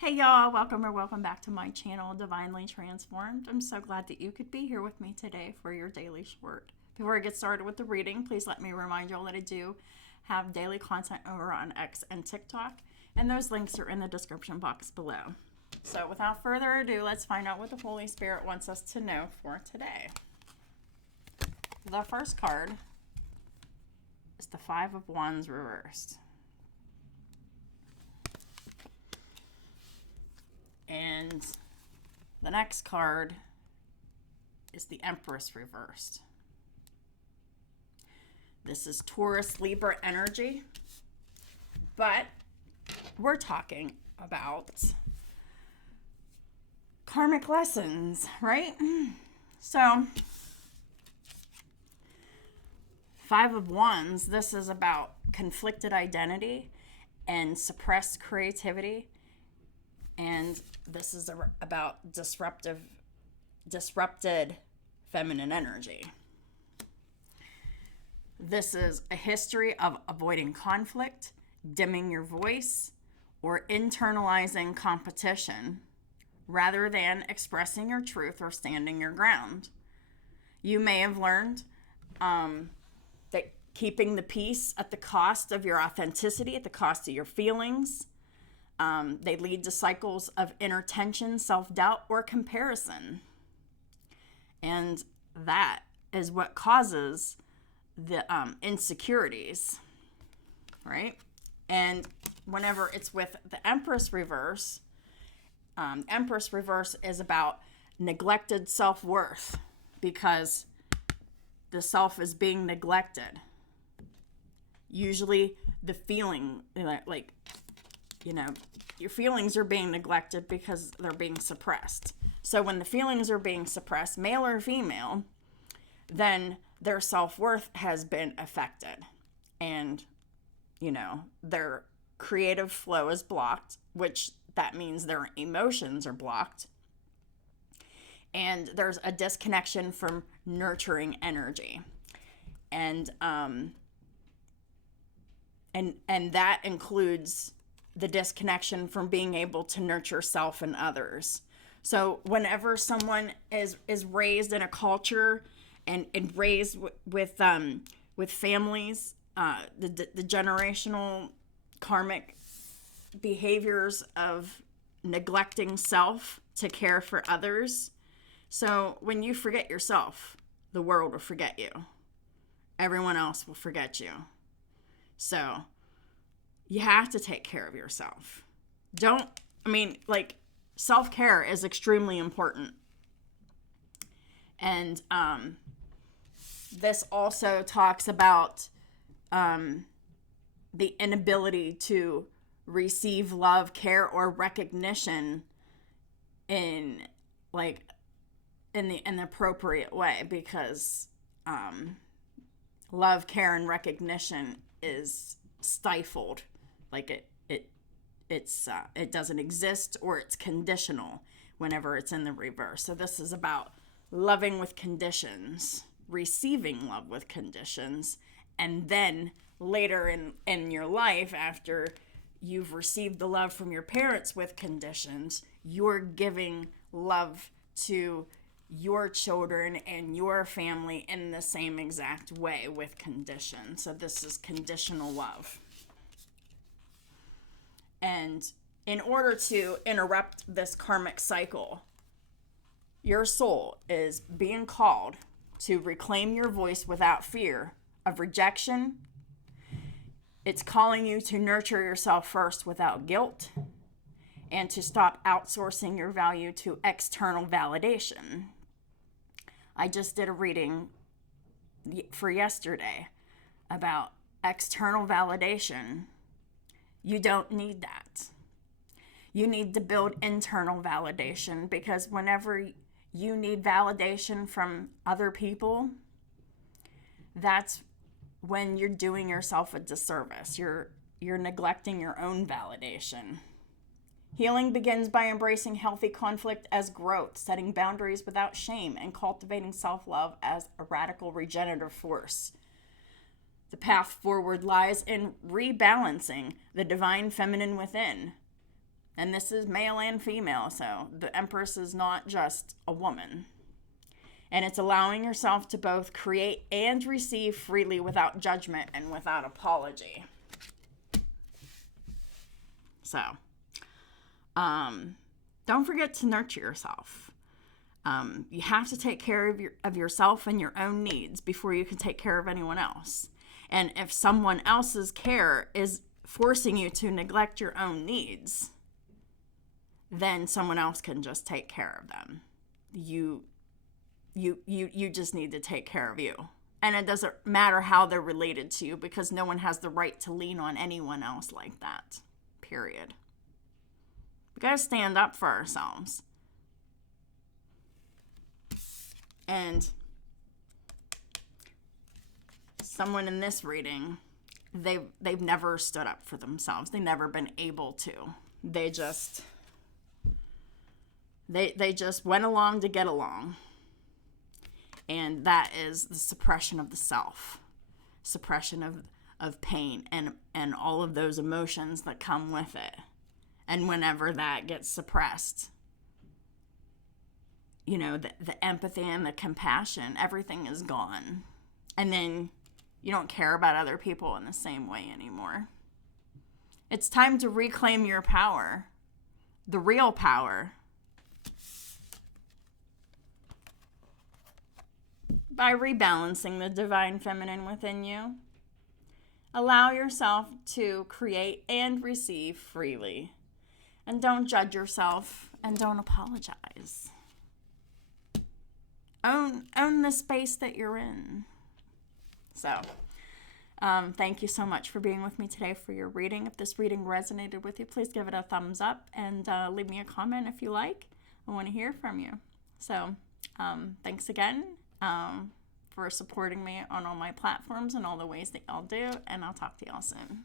Hey y'all, welcome back to my channel, Divinely Transformed. I'm so glad that you could be here with me today for your daily short. Before I get started with the reading, please let me remind y'all that I do have daily content over on X and TikTok, and those links are in the description box below. So without further ado, let's find out what the Holy Spirit wants us to know for today. The first card is the Five of Wands reversed. And the next card is the Empress reversed. This is Taurus Libra energy, but we're talking about karmic lessons, right? So, Five of Wands, this is about conflicted identity and suppressed creativity. And this is about disrupted feminine energy. This is a history of avoiding conflict, dimming your voice, or internalizing competition rather than expressing your truth or standing your ground. You may have learned that keeping the peace at the cost of your authenticity, at the cost of your feelings, they lead to cycles of inner tension, self-doubt, or comparison. And that is what causes the insecurities, right? And whenever it's with the Empress reverse is about neglected self-worth because the self is being neglected. Usually the feeling, your feelings are being neglected because they're being suppressed. So when the feelings are being suppressed, male or female, then their self-worth has been affected. And, their creative flow is blocked, which that means their emotions are blocked. And there's a disconnection from nurturing energy. And that includes the disconnection from being able to nurture self and others. So whenever someone is raised in a culture and raised with families, the generational karmic behaviors of neglecting self to care for others. So when you forget yourself, the world will forget you. Everyone else will forget you. So you have to take care of yourself. Self-care is extremely important. And this also talks about the inability to receive love, care, or recognition in the appropriate way, because love, care, and recognition is stifled. It doesn't exist, or it's conditional whenever it's in the reverse. So this is about loving with conditions, receiving love with conditions, and then later in your life, after you've received the love from your parents with conditions, you're giving love to your children and your family in the same exact way with conditions. So this is conditional love. And in order to interrupt this karmic cycle, your soul is being called to reclaim your voice without fear of rejection. It's calling you to nurture yourself first without guilt, and to stop outsourcing your value to external validation. I just did a reading for yesterday about external validation. You don't need that. You need to build internal validation, because whenever you need validation from other people, that's when you're doing yourself a disservice. You're neglecting your own validation. Healing begins by embracing healthy conflict as growth, setting boundaries without shame, and cultivating self-love as a radical regenerative force. The path forward lies in rebalancing the divine feminine within, And this is male and female, so the Empress is not just a woman. And it's allowing yourself to both create and receive freely without judgment and without apology. So, don't forget to nurture yourself. You have to take care of yourself and your own needs before you can take care of anyone else. And if someone else's care is forcing you to neglect your own needs, then someone else can just take care of them. You just need to take care of you. And it doesn't matter how they're related to you, because no one has the right to lean on anyone else like that. Period. We gotta stand up for ourselves. And someone in this reading, they've never stood up for themselves. They've never been able to. They just went along to get along. And that is the suppression of the self, suppression of pain and all of those emotions that come with it. And whenever that gets suppressed, you know, the empathy and the compassion, everything is gone. And then you don't care about other people in the same way anymore. It's time to reclaim your power, the real power, by rebalancing the divine feminine within you. Allow yourself to create and receive freely. And don't judge yourself, and don't apologize. Own the space that you're in. So, thank you so much for being with me today for your reading. If this reading resonated with you, please give it a thumbs up and leave me a comment if you like. I want to hear from you. So, thanks again for supporting me on all my platforms and all the ways that y'all do, and I'll talk to y'all soon.